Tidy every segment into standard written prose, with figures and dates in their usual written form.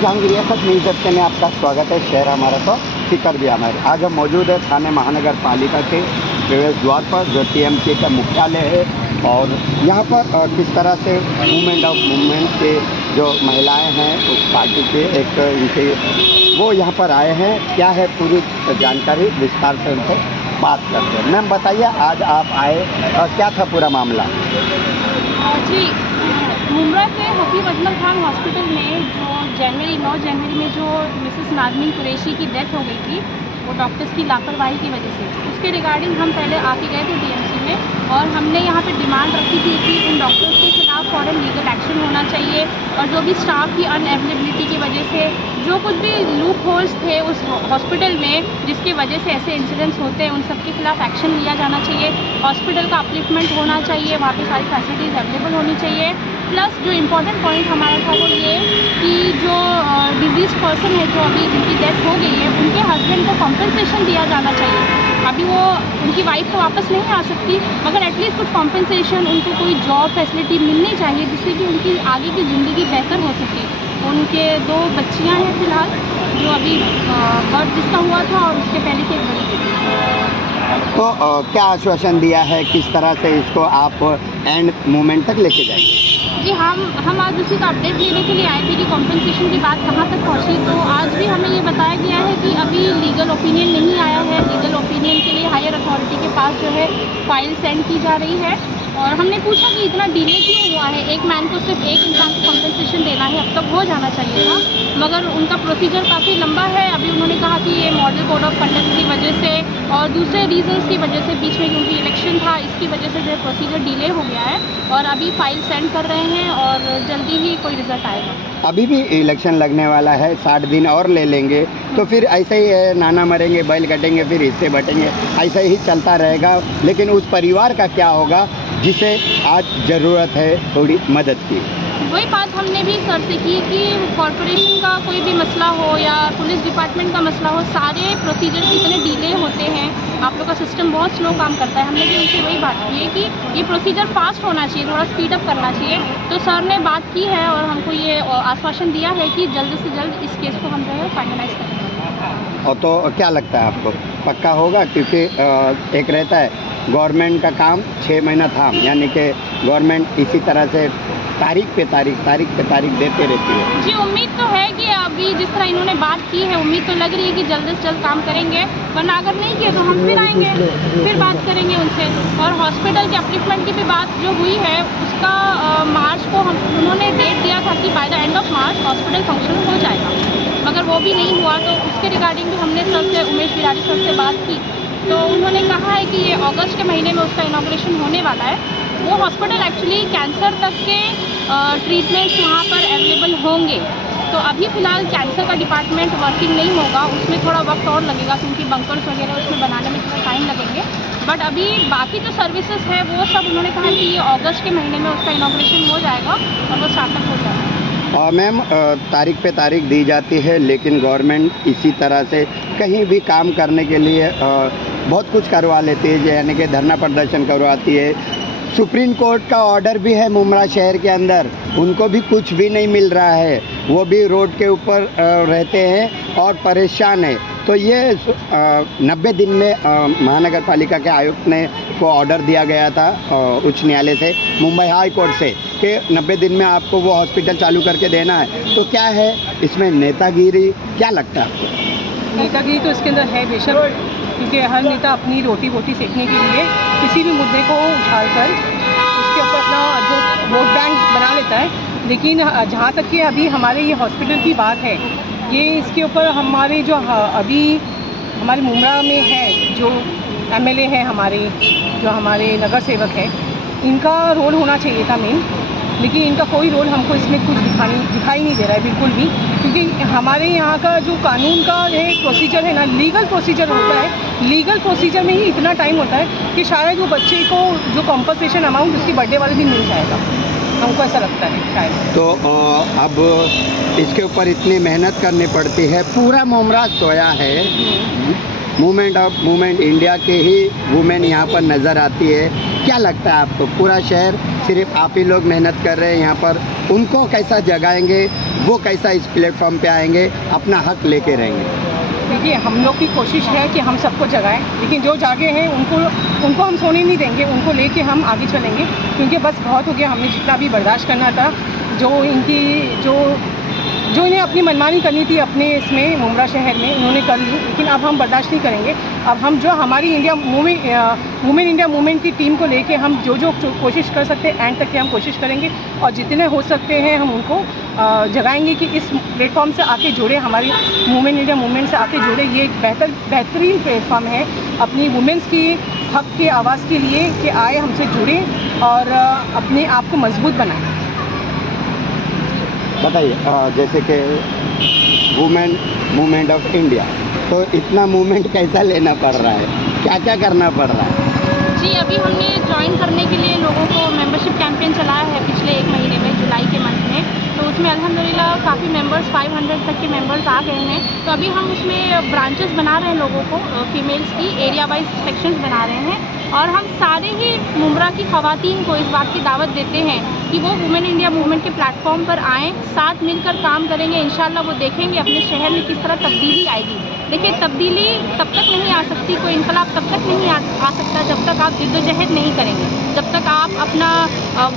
जहांगीर रियासत में इज्जत में आपका स्वागत है। शहर हमारा तो फिक्र भी हमारे। आज हम मौजूद है थाने महानगर पालिका के प्रवेश द्वार पर, जो टीएमसी का मुख्यालय है। और यहाँ पर किस तरह से मूवमेंट के जो महिलाएं हैं उस पार्टी के एक इनके वो यहाँ पर आए हैं। क्या है पूरी जानकारी विस्तार से उनसे बात करते हैं। मैम बताइए, आज आप आए क्या था पूरा मामला? जी, मुंब्रा के हफीज़ अजमल खान हॉस्पिटल में जो 9 जनवरी में जो मिसेस नाज़नीन कुरैशी की डेथ हो गई थी, वो डॉक्टर्स की लापरवाही की वजह से, उसके रिगार्डिंग हम पहले आके गए थे डीएमसी में और हमने यहाँ पे डिमांड रखी थी कि उन डॉक्टर्स के खिलाफ फ़ौरन लीगल एक्शन होना चाहिए और जो भी स्टाफ की अनअवेलेबिलिटी की वजह से जो कुछ भी लूप होल्स थे उस हॉस्पिटल में जिसकी वजह से ऐसे इंसिडेंट्स होते हैं, उन सब के खिलाफ एक्शन लिया जाना चाहिए। हॉस्पिटल का अपलिफ्टमेंट होना चाहिए, वहाँ पे सारी फैसिलिटीज़ अवेलेबल होनी चाहिए। प्लस जो इम्पोर्टेंट पॉइंट हमारा था वो ये कि जो डिजीज़ पर्सन है, जो अभी जिनकी डेथ हो गई है, उनके हस्बैंड को कॉम्पनसेशन दिया जाना चाहिए। अभी वो उनकी वाइफ तो वापस नहीं आ सकती, मगर एटलीस्ट कुछ कॉम्पनसेशन, उनको कोई जॉब फैसिलिटी मिलनी चाहिए जिससे कि उनकी आगे की ज़िंदगी बेहतर हो सके। उनके 2 बच्चियाँ हैं फ़िलहाल, जो अभी बर्थ जिसका हुआ था और उसके पहले की एक बड़ी बेटी। तो क्या आश्वासन दिया है, किस तरह से इसको आप एंड मोमेंट तक लेके जाएंगे? जी, हम आज उसी का अपडेट लेने के लिए आए थे कि कॉम्पनसेशन की बात कहाँ तक पहुँची। तो आज भी हमें ये बताया गया है कि अभी लीगल ओपिनियन नहीं आया है। लीगल ओपिनियन के लिए हायर अथॉरिटी के पास जो है फाइल सेंड की जा रही है। और हमने पूछा कि इतना डिले क्यों हुआ है, एक मैन को सिर्फ एक इंसान को कॉम्पनसेशन देना है, अब तक हो जाना चाहिए था, मगर उनका प्रोसीजर काफ़ी लंबा है। अभी उन्होंने कहा कि ये मॉडल कोड ऑफ कंडक्ट की वजह से और दूसरे रीजंस की वजह से, बीच में क्योंकि इलेक्शन था, इसकी वजह से जो है प्रोसीजर डिले हो गया है और अभी फाइल सेंड कर रहे हैं और जल्दी ही कोई रिजल्ट आएगा। अभी भी इलेक्शन लगने वाला है, 60 दिन और ले लेंगे, तो फिर ऐसे ही है, नाना मरेंगे बैल कटेंगे, फिर हिस्से बटेंगे, ऐसा ही चलता रहेगा। लेकिन उस परिवार का क्या होगा जिसे आज ज़रूरत है थोड़ी मदद की? वही बात हमने भी सर से की कि कॉरपोरेशन का कोई भी मसला हो या पुलिस डिपार्टमेंट का मसला हो, सारे प्रोसीजर इतने डिले होते हैं, आप लोग का सिस्टम बहुत स्लो काम करता है। हमने भी उनसे वही बात की है कि ये प्रोसीजर फास्ट होना चाहिए, थोड़ा स्पीड अप करना चाहिए। तो सर ने बात की है और हमको ये आश्वासन दिया है कि जल्द से जल्द इस केस को हम जो है फाइनलाइज करेंगे। और तो क्या लगता है आपको, पक्का होगा? क्योंकि एक रहता है गवर्नमेंट का काम 6 महीना था, यानी कि गवर्नमेंट इसी तरह से तारीख पे तारीख देते रहती है। जी, उम्मीद तो है कि अभी जिस तरह इन्होंने बात की है, उम्मीद तो लग रही है कि जल्द से जल्द काम करेंगे, वरना अगर नहीं किया तो हम फिर आएंगे, फिर बात करेंगे उनसे। और हॉस्पिटल के अपलिफ्टमेंट की भी बात जो हुई है उसका मार्च को उन्होंने डेट दिया था कि by the end of March hospital function हो जाएगा, मगर वो भी नहीं हुआ। तो उसके रिगार्डिंग भी हमने सर से, उमेश बिरारी सर से बात की, तो उन्होंने कहा है कि ये अगस्त के महीने में उसका इनॉग्रेशन होने वाला है। वो हॉस्पिटल एक्चुअली कैंसर तक के ट्रीटमेंट्स वहाँ पर अवेलेबल होंगे। तो अभी फ़िलहाल कैंसर का डिपार्टमेंट वर्किंग नहीं होगा, उसमें थोड़ा वक्त और लगेगा क्योंकि बंकर्स वगैरह उसमें बनाने में थोड़ा टाइम लगेंगे। बट अभी बाकी जो सर्विसेज है वो सब उन्होंने कहा कि ये अगस्त के महीने में उसका इनॉग्रेशन हो जाएगा और वो स्टार्टअप हो जाएगा। मैम, तारीख पे तारीख दी जाती है, लेकिन गवर्नमेंट इसी तरह से कहीं भी काम करने के लिए बहुत कुछ करवा लेती है, यानी कि धरना प्रदर्शन करवाती है। सुप्रीम कोर्ट का ऑर्डर भी है मुंब्रा शहर के अंदर, उनको भी कुछ भी नहीं मिल रहा है, वो भी रोड के ऊपर रहते हैं और परेशान है। तो ये 90 दिन में महानगर पालिका के आयुक्त ने को ऑर्डर दिया गया था उच्च न्यायालय से, मुंबई हाई कोर्ट से, कि 90 दिन में आपको वो हॉस्पिटल चालू करके देना है। तो क्या है इसमें नेतागिरी, क्या लगता है आपको? नेतागिरी तो इसके अंदर है बेशक, क्योंकि हर नेता अपनी रोटी बोटी सेकने के लिए किसी भी मुद्दे को उछालकर उसके ऊपर अपना जो वोट बैंक बना लेता है। लेकिन जहाँ तक कि अभी हमारे ये हॉस्पिटल की बात है, ये इसके ऊपर हमारे जो अभी हमारे मुंब्रा में है, जो एमएलए है हमारे, जो हमारे नगर सेवक है, इनका रोल होना चाहिए था मेन, लेकिन इनका कोई रोल हमको इसमें कुछ दिखाई नहीं दे रहा है बिल्कुल भी। क्योंकि हमारे यहाँ का जो कानून का है प्रोसीजर है ना, लीगल प्रोसीजर होता है, लीगल प्रोसीजर में ही इतना टाइम होता है कि शायद वो बच्चे को जो कॉम्पनसेशन अमाउंट उसकी बर्थडे वाले दिन मिल जाएगा, हमको ऐसा लगता है शायद। तो अब इसके ऊपर इतनी मेहनत करनी पड़ती है, पूरा मुंब्रा सोया है, मूवमेंट इंडिया के ही वुमेन यहाँ पर नज़र आती है। क्या लगता है आपको, पूरा शहर सिर्फ आप ही लोग मेहनत कर रहे हैं यहाँ पर, उनको कैसा जगाएंगे, वो कैसा इस प्लेटफॉर्म पे आएंगे, अपना हक लेके रहेंगे? देखिए, हम लोग की कोशिश है कि हम सबको जगाएं, लेकिन जो जागे हैं उनको हम सोने नहीं देंगे, उनको लेके हम आगे चलेंगे, क्योंकि बस बहुत हो गया, हमने जितना भी बर्दाश्त करना था, जो इन्हें अपनी मनमानी करनी थी अपने इसमें मुमरा शहर में, इन्होंने कर ली, लेकिन अब हम बर्दाश्त नहीं करेंगे। अब हम जो हमारी वुमेन इंडिया मूवमेंट की टीम को लेके हम जो कोशिश कर सकते हैं एंड तक की हम कोशिश करेंगे, और जितने हो सकते हैं हम उनको जगाएंगे कि इस प्लेटफॉर्म से आके जुड़े, हमारी वुमेन इंडिया मूवमेंट से आके जुड़े। ये एक बेहतरीन प्लेटफॉर्म है अपनी वुमेंस की हक की आवाज़ के लिए, कि आए हमसे जुड़े और अपने आप को मजबूत बनाएं। बताइए, जैसे कि वुमेन मूवमेंट ऑफ इंडिया, तो इतना मूवमेंट कैसा लेना पड़ रहा है, क्या क्या करना पड़ रहा है? जी, अभी हमने ज्वाइन करने के लिए लोगों को मेंबरशिप कैंपेन चलाया है पिछले 1 महीने में, जुलाई के मंथ में, तो उसमें अल्हम्दुलिल्लाह काफ़ी मेंबर्स 500 तक के मेंबर्स आ गए हैं। तो अभी हम उसमें ब्रांचेस बना रहे हैं लोगों को, फीमेल्स की एरिया वाइज सेक्शंस बना रहे हैं, और हम सारे ही मुमरा की ख़वातीन को इस बात की दावत देते हैं कि वो वुमेन इंडिया मूवमेंट के प्लेटफॉर्म पर आएँ, साथ मिलकर काम करेंगे। इंशाल्लाह वो देखेंगे अपने शहर में किस तरह तब्दीली आएगी। देखिए, तब्दीली तब तक नहीं आ सकती, कोई इनकलाब तब तक नहीं आ सकता जब तक आप जिद्दोजहद नहीं करेंगे, जब तक आप अपना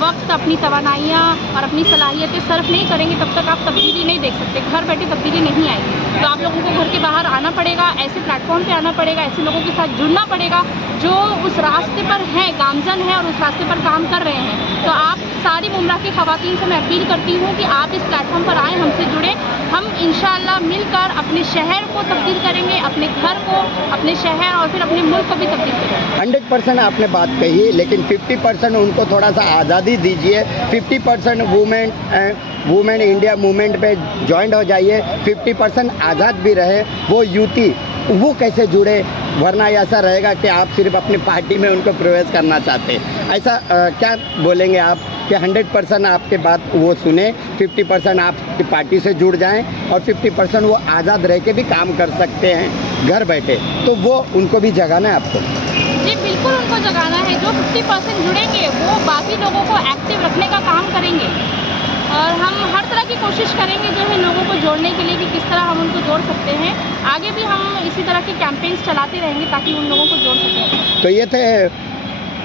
वक्त, अपनी तवानाइयाँ और अपनी सलाहियतें सर्फ नहीं करेंगे, तब तक आप तब्दीली नहीं देख सकते। घर बैठे तब्दीली नहीं आएगी, तो आप लोगों को घर के बाहर आना पड़ेगा, ऐसे प्लेटफॉर्म पे आना पड़ेगा, ऐसे लोगों के साथ जुड़ना पड़ेगा जो उस रास्ते पर हैं, गामजन हैं और उस रास्ते पर काम कर रहे हैं। तो आप सारी मुमरा की ख़वातीन से मैं अपील करती हूँ कि आप इस प्लेटफॉर्म पर आएँ, हमसे जुड़े, हम इंशाअल्लाह मिलकर अपने शहर को तब्दील करेंगे, अपने घर को, अपने शहर और फिर अपने मुल्क को भी तब्दील करेंगे। 100% आपने बात कही, लेकिन 50% उनको थोड़ा सा आज़ादी दीजिए। 50% वुमेन इंडिया मूवमेंट पे जॉइंट हो जाइए, 50% आज़ाद भी रहे वो यूथी, वो कैसे जुड़े? वरना ऐसा रहेगा कि आप सिर्फ अपनी पार्टी में उनको प्रवेश करना चाहते हैं। ऐसा क्या बोलेंगे आप कि 100% आपके बात वो सुने, 50% आपकी पार्टी से जुड़ जाएं और 50% वो आज़ाद रह के भी काम कर सकते हैं घर बैठे, तो वो उनको भी जगाना है आपको? जी बिल्कुल, उनको जगाना है। जो 50% जुड़ेंगे वो बाकी लोगों को एक्टिव रखने का काम करेंगे, और हम हर तरह की कोशिश करेंगे जो है लोगों को जोड़ने के लिए कि किस तरह हम उनको जोड़ सकते हैं। आगे भी हम इसी तरह के कैंपेन्स चलाते रहेंगे ताकि उन लोगों को जोड़ सकें। तो ये थे